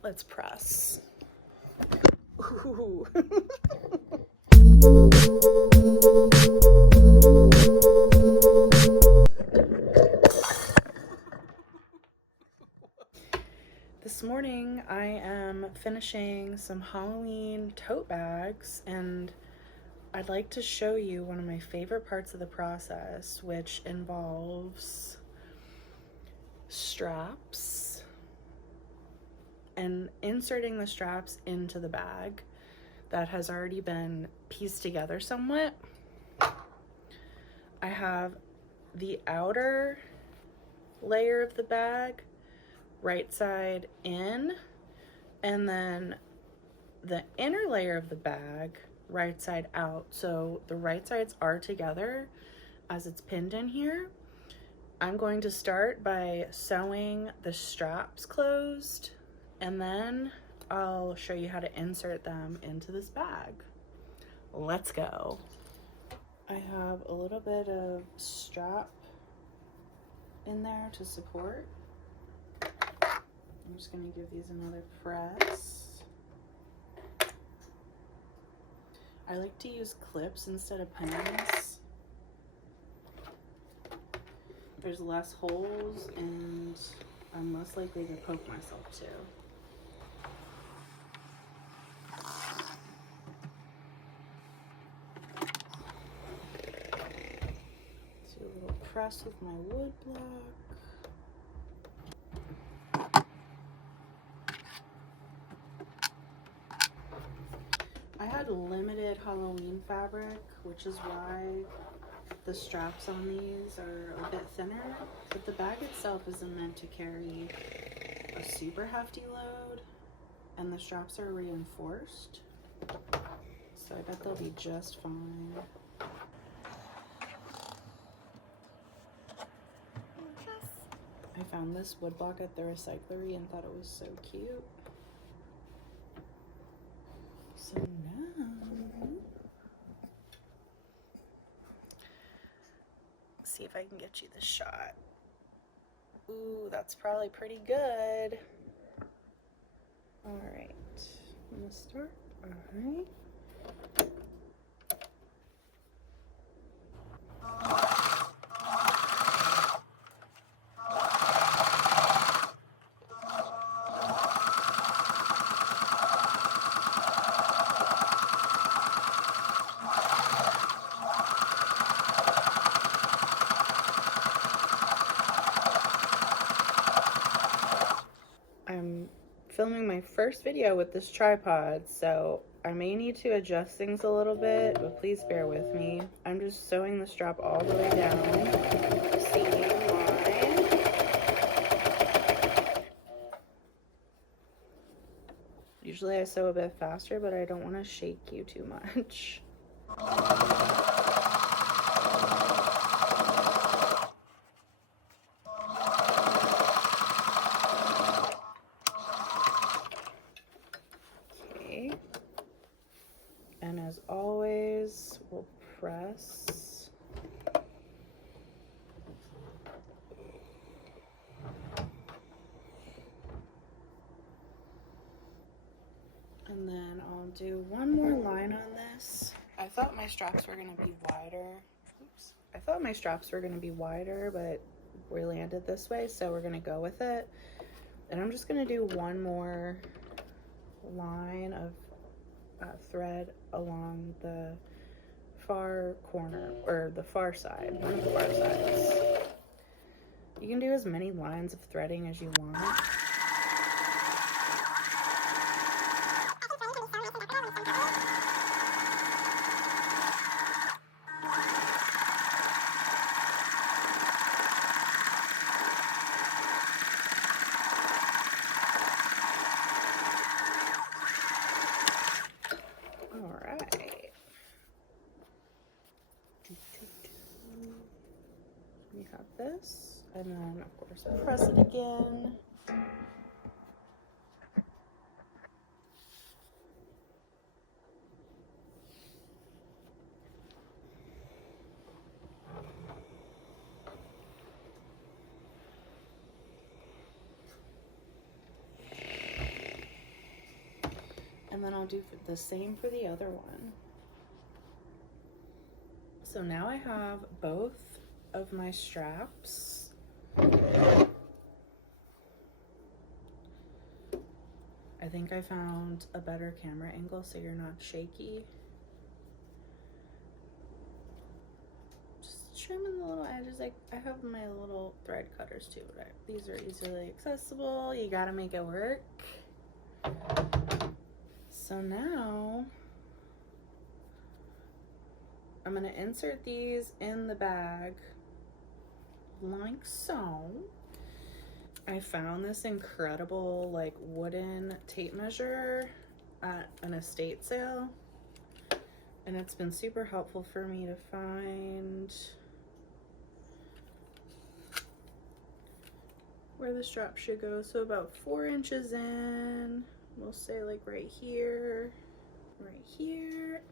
Let's press. Ooh. This morning I am finishing some Halloween tote bags, and I'd like to show you one of my favorite parts of the process, which involves straps and inserting the straps into the bag that has already been pieced together somewhat. I have the outer layer of the bag right side in, and then the inner layer of the bag right side out. So the right sides are together as it's pinned in here. I'm going to start by sewing the straps closed, and then I'll show you how to insert them into this bag. Let's go. I have a little bit of strap in there to support. I'm just going to give these another press. I like to use clips instead of pins. There's less holes and I'm less likely to poke myself too. Do a little press with my wood block. I had limited Halloween fabric, which is why the straps on these are a bit thinner, but the bag itself isn't meant to carry a super hefty load, and the straps are reinforced, so I bet they'll be just fine. I found this wood block at the recyclery and thought it was so cute. So now, see if I can get you the shot. Ooh, that's probably pretty good. All right, I'm gonna start. All right. I'm filming my first video with this tripod, so I may need to adjust things a little bit, but please bear with me. I'm just sewing the strap all the way down, seam line. Usually I sew a bit faster, but I don't want to shake you too much. Okay. And as always, we'll press. And then I'll do one more line on this. I thought my straps were going to be wider. Oops. I thought my straps were going to be wider, but we landed this way, so we're going to go with it. And I'm just going to do one more line of thread along the far corner, or the far side, one of the far sides. You can do as many lines of threading as you want. You have this, and then of course press it again. And then I'll do the same for the other one. So now I have both of my straps. I think I found a better camera angle so you're not shaky. Just trimming the little edges. Like, I have my little thread cutters too, but these are easily accessible. You gotta make it work. So now I'm gonna insert these in the bag like so. I found this incredible like wooden tape measure at an estate sale, and it's been super helpful for me to find where the strap should go. So about 4 inches in, we'll say like right here, and right here.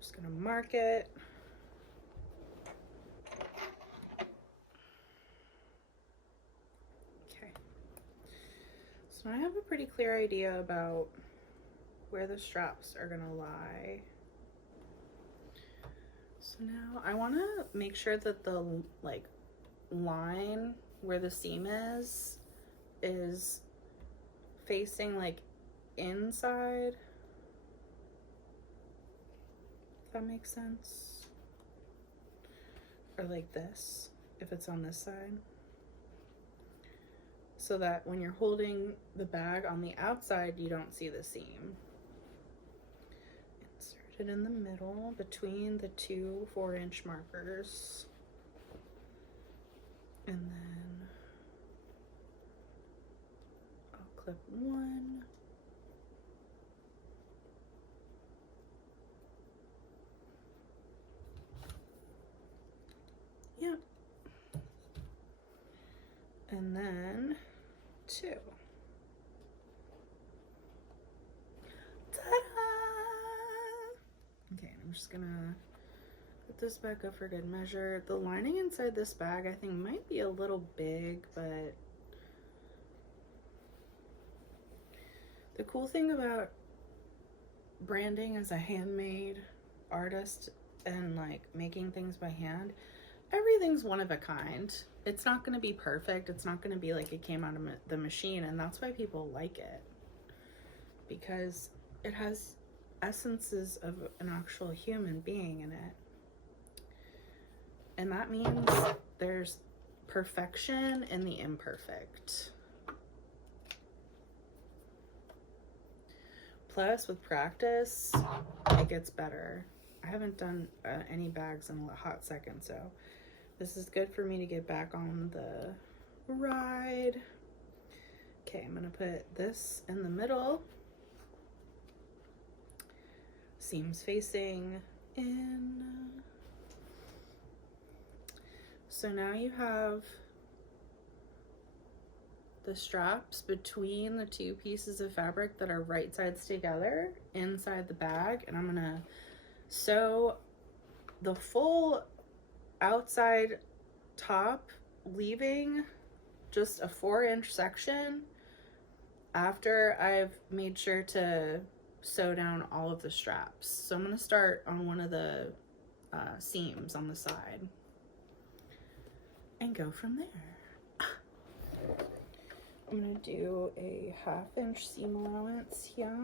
Just gonna mark it. Okay. So I have a pretty clear idea about where the straps are gonna lie. So now I want to make sure that the like line where the seam is facing like inside. If that makes sense. Or like this, if it's on this side. So that when you're holding the bag on the outside, you don't see the seam. Insert it in the middle between the two 4-inch markers. And then I'll clip one. Yep. And then 2. Ta-da! Okay, I'm just gonna put this back up for good measure. The lining inside this bag I think might be a little big, but the cool thing about branding as a handmade artist and like making things by hand, everything's one of a kind. It's not going to be perfect. It's not going to be like it came out of the machine, and that's why people like it, because it has essences of an actual human being in it. And that means there's perfection in the imperfect. Plus, with practice, it gets better. I haven't done any bags in a hot second, so this is good for me to get back on the ride. Okay, I'm gonna put this in the middle. Seams facing in. So now you have the straps between the two pieces of fabric that are right sides together inside the bag, and I'm gonna sew the full outside top, leaving just a 4-inch section after I've made sure to sew down all of the straps. So I'm gonna start on one of the seams on the side and go from there. I'm gonna do a 1/2-inch seam allowance here.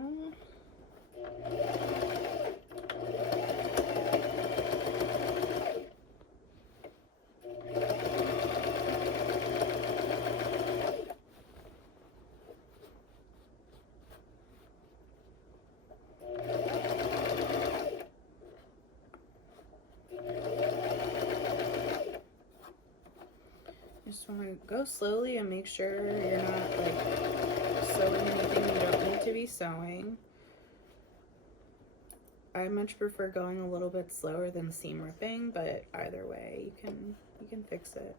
Just want to go slowly and make sure you're not like sewing anything you don't need to be sewing. I much prefer going a little bit slower than seam ripping, but either way, you can fix it.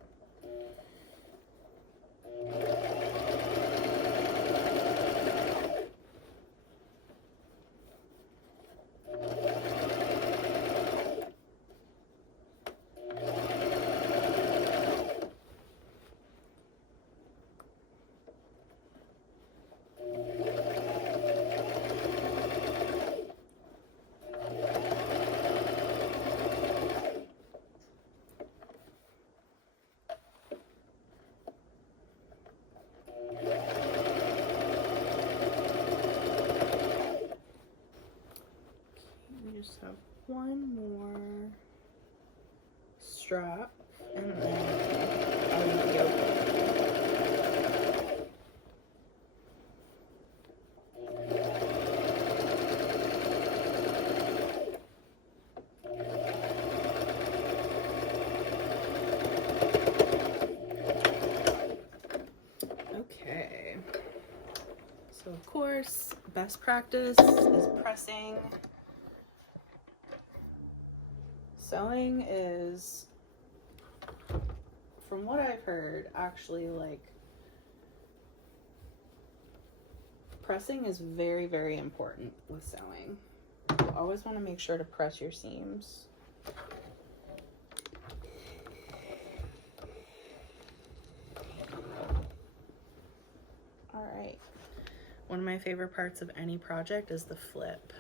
strap, and then I'll leave the opening. Okay, so of course, best practice is pressing. Sewing is, from what I've heard, actually like pressing is very, very important with sewing. You always want to make sure to press your seams. All right. One of my favorite parts of any project is the flip.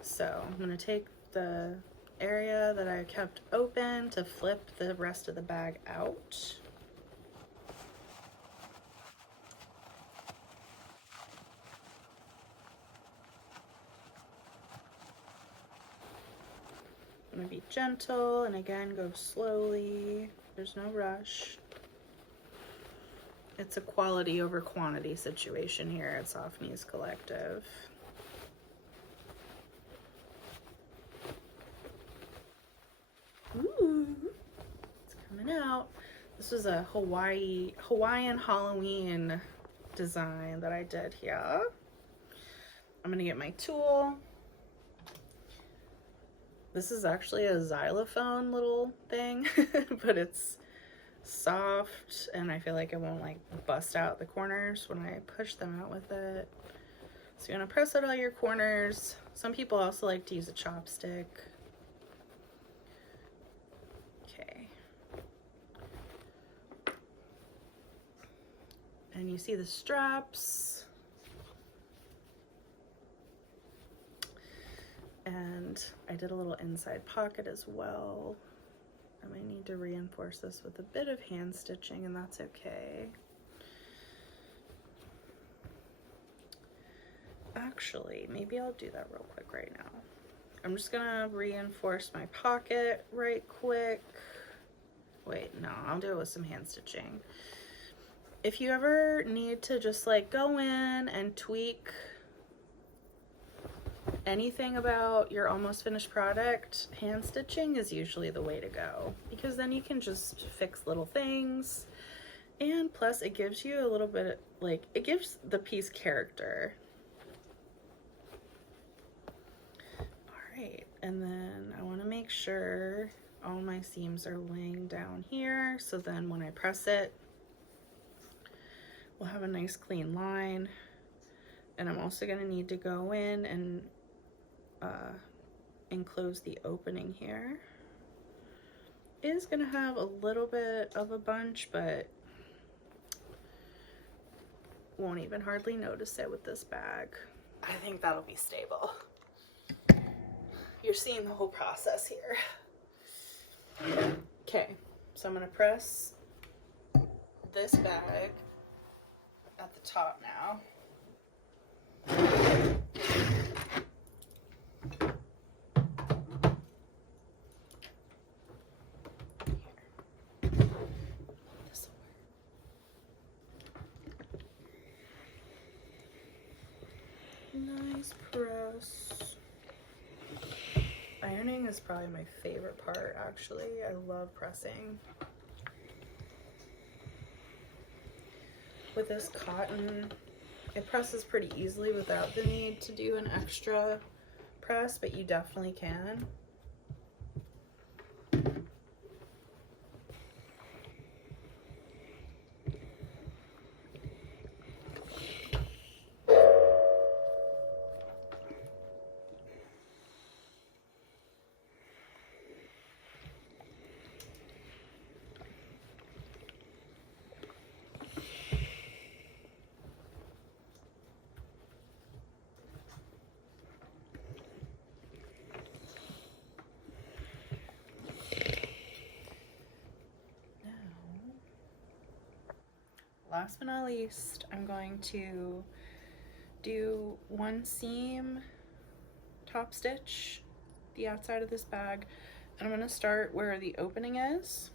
So I'm going to take the area that I kept open to flip the rest of the bag out. I'm going to be gentle and again go slowly. There's no rush. It's a quality over quantity situation here at Soft Knees Collective. Ooh, it's coming out. This was a Hawaiian Halloween design that I did here. I'm gonna get my tool. This is actually a xylophone little thing, but it's soft and I feel like it won't like bust out the corners when I push them out with it. So you're gonna press out all your corners. Some people also like to use a chopstick. Okay. And you see the straps. And I did a little inside pocket as well. I might need to reinforce this with a bit of hand stitching, and that's okay. Actually, maybe I'll do that real quick right now. I'm just gonna reinforce my pocket right quick. Wait, no, I'll do it with some hand stitching. If you ever need to just like go in and tweak anything about your almost finished product, hand stitching is usually the way to go, because then you can just fix little things, and plus it gives you a little bit, like, it gives the piece character. All right, and then I want to make sure all my seams are laying down here, so then when I press it, we'll have a nice clean line. And I'm also going to need to go in and enclose the opening here. It is going to have a little bit of a bunch, but won't even hardly notice it with this bag. I think that'll be stable. You're seeing the whole process here. Okay, so I'm going to press this bag at the top now. Nice press. Ironing is probably my favorite part, actually. I love pressing. With this cotton, it presses pretty easily without the need to do an extra press, but you definitely can. Last but not least, I'm going to do one seam top stitch the outside of this bag, I'm going to start where the opening is.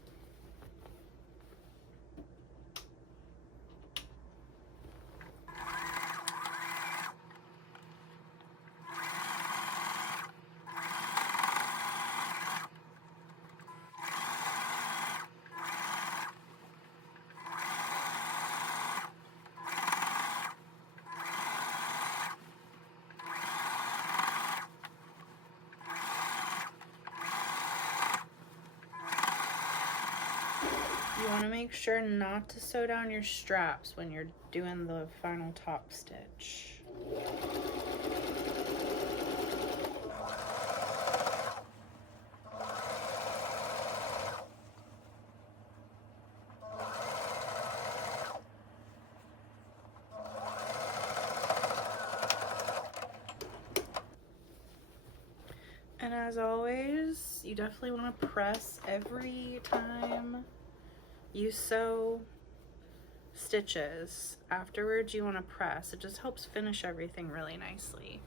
You want to make sure not to sew down your straps when you're doing the final top stitch. And as always, you definitely want to press every time you sew stitches. Afterwards, you want to press. It just helps finish everything really nicely.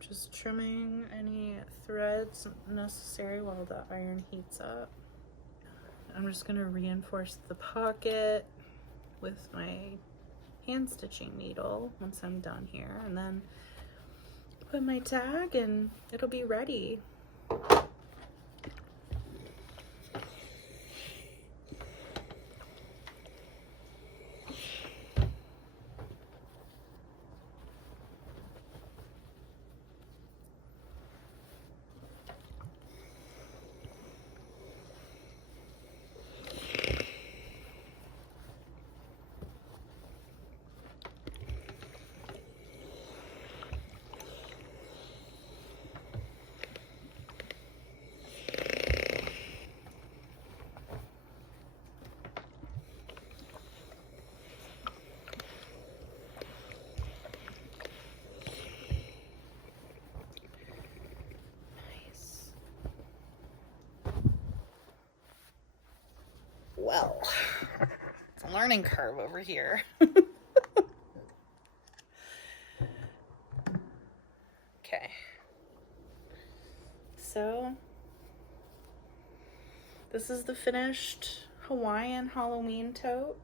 Just trimming any threads necessary while the iron heats up. I'm just going to reinforce the pocket with my hand stitching needle once I'm done here, and then put my tag and it'll be ready. Well, it's a learning curve over here. Okay. So, this is the finished Hawaiian Halloween tote.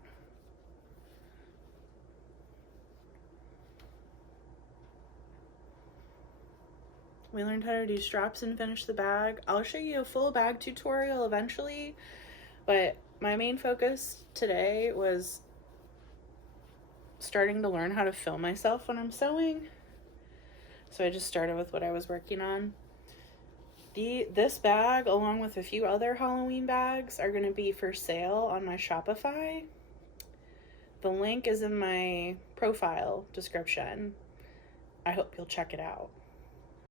We learned how to do straps and finish the bag. I'll show you a full bag tutorial eventually, but my main focus today was starting to learn how to film myself when I'm sewing. So I just started with what I was working on. This bag, along with a few other Halloween bags, are going to be for sale on my Shopify. The link is in my profile description. I hope you'll check it out.